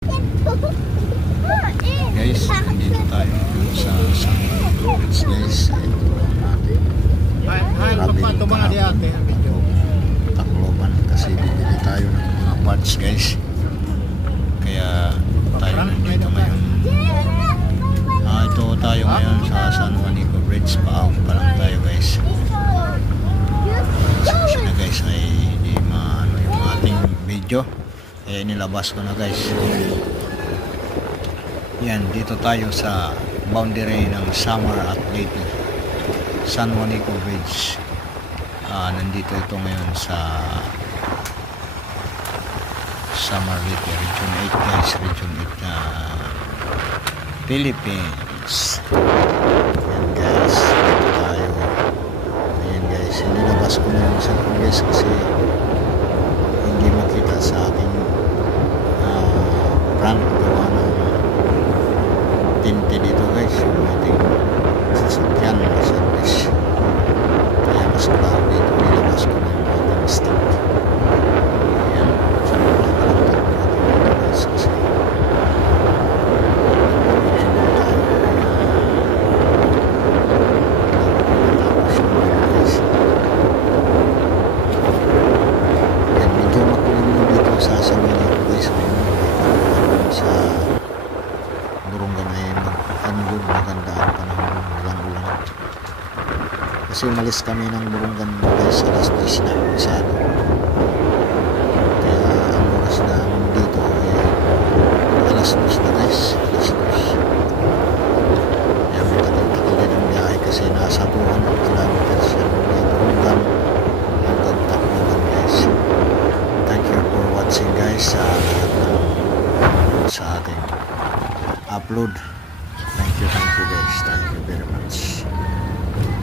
Guys, dito tayo sa St. guys. Ito ang ating Tacloban kasi bibili tayo ng mga parts guys. Kaya tayo nandito ngayon. Ito tayo ngayon sa San Juanico Bridge. Paahon pa lang tayo guys. Kasi na guys ay hindi maano yung ating video. Eh nilabas ko na guys. Yan, dito tayo sa boundary ng Samar at Leyte, San Juanico Bridge. Nandito ito ngayon sa Samar, Leyte, Region 8 guys, Region 8 na Philippines. Yan guys, dito tayo. Ayan guys, nilabas ko na yung cellphone guys kasi hindi makita sa aking front gawa ng tinte dito guys, yung ating sasakyan na service. Kaya mas klaro dito, nilabas ko na yung ating stick. Ayan, sabi ko na lang dito guys kasi yan, medyo makulimlim dito sa Samar guys sa Burungan ay mag-anggod, maganda ang panahon, walang ulan. Kasi umalis kami ng Burungan guys alas 10 na masyado. Kaya ang oras na dito ay alas 10 na guys, alas 10. Kaya may tagal-tagal din ang biyahe kasi nasa 200 kilometers yan mula Burungan hanggang Tacloban guys. Thank you for watching guys sa ating upload. Thank you guys, thank you.